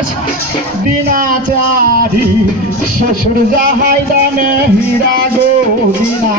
দাস বিনা চারি শ্বশুর জাহাই দানে হীরা গো বিনা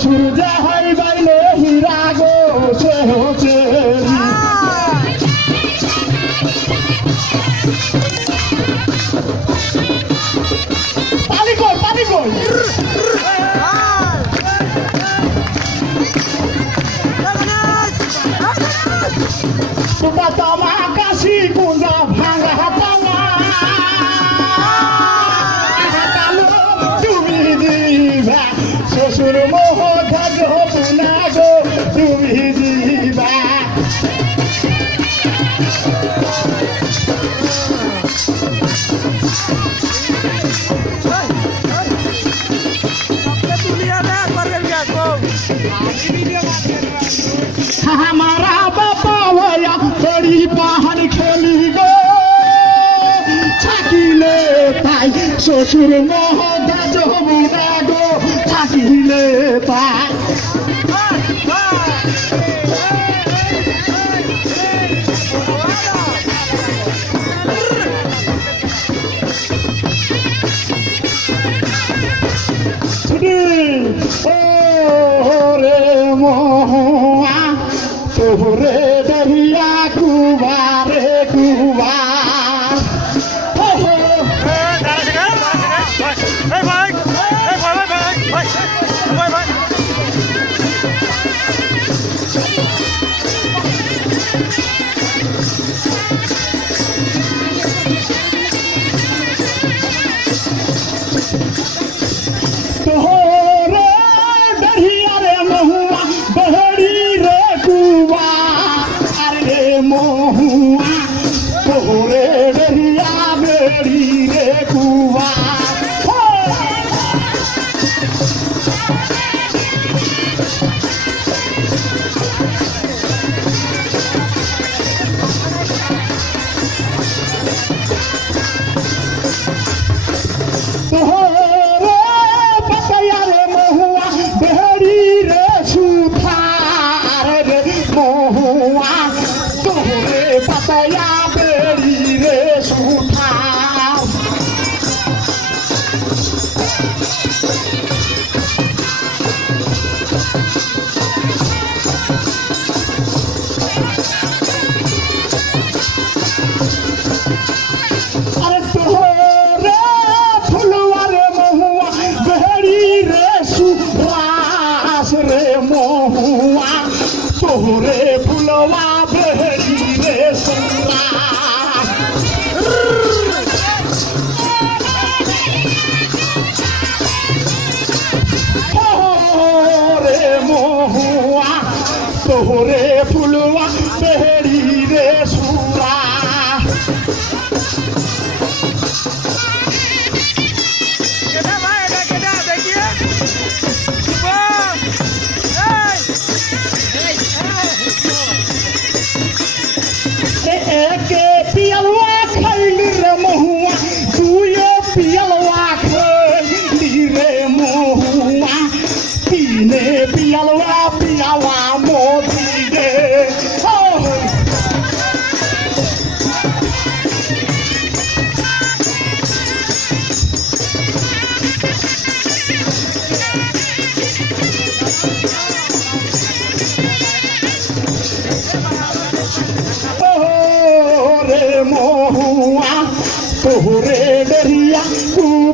সুর যাহাই বাইলে হীরা গো সে হচ্ছে তুমি দিবা हमारा बाबा वया थोड़ी बाहर खेली गो থাকিলে তাই শ্বশুর মহদা জমুনা গো। থাকিলে তাই মহুয়া তোহরে দরিয়া কুবারে কুবা Bye bye. বহুরে ফুলমা বেহরি রে সোনা বহুরে মহুয়া বহুরে ফুলমা কে পিয়ালুয়া খাইলি রে মহুয়া তুই Piyal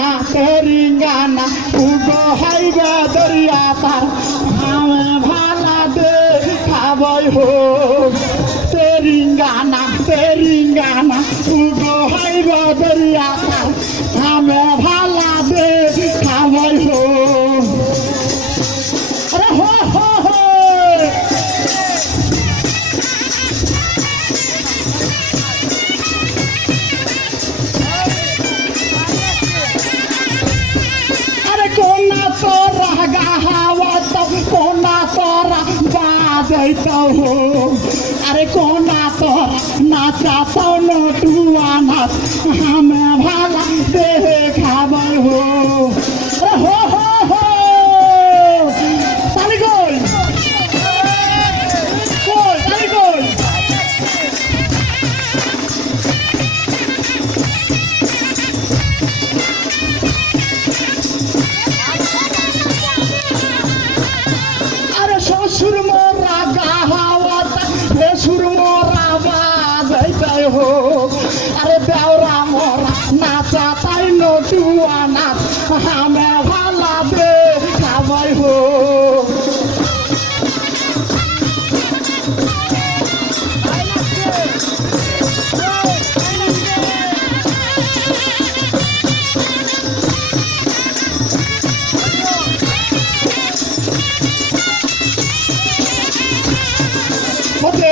Teringana, teringana, ugo haiga dariya par, hame bhala de খাবই হো তেরিঙ্গানা তেরিঙ্গানা উগো হাইবা দরিয়া পার হামে ভালা চাও হো আরে কোনা তোরা নাচা তো নটুয়া নাচ হামে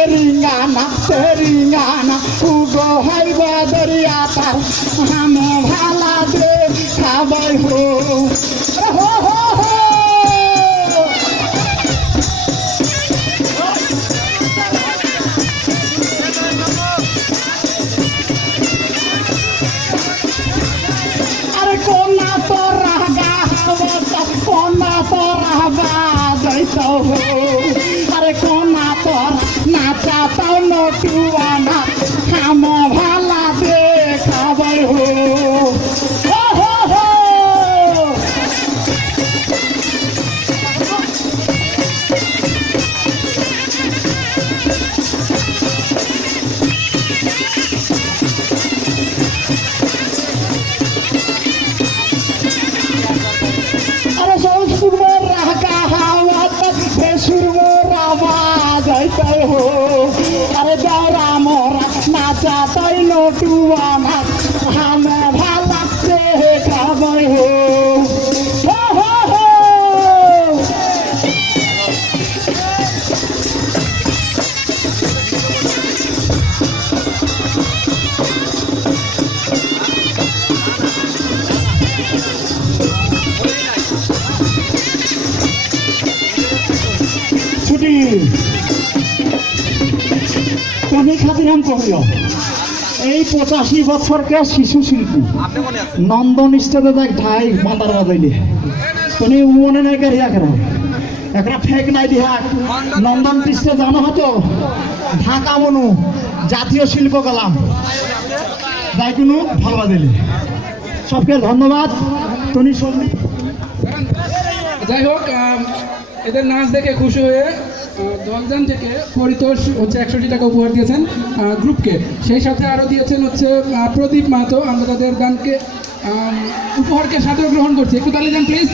তেরিঙ্গানা তেরিঙ্গানা উগো হাইবা দরিয়া পার ভালা দে খাবাই হো হো হো তাও নটুয়া না খাম ভালা দেখাবাই হো। হো হো হো। ছুটি। তুমি খাতিরাম করিও? এই পঁচাশি বছরকে শিশু শিল্পী? নন্দন স্টেটে দেখ ঢাই মাতার বাজাইলে। তুমি মনে নাই কারি একরা একরা ফেক নাই দিহা নন্দন পৃষ্ঠে জানো হতো? ঢাকা মনু জাতীয় শিল্পকলা তাই কোনো ভালো বাজাইলে। সবকে ধন্যবাদ। তুমি সংগীত যাই হোক এদের নাচ দেখে খুশি হয়ে আহ, দশজন থেকে পরিতোষ হচ্ছে একষট্টি টাকা উপহার দিয়েছেন গ্রুপকে। সেই সাথে আরও দিয়েছেন হচ্ছে প্রদীপ মাহাতো। আমরা তাদের গানকে উপহারকে সাদর গ্রহণ করছি। একটু তালে যান প্লিজ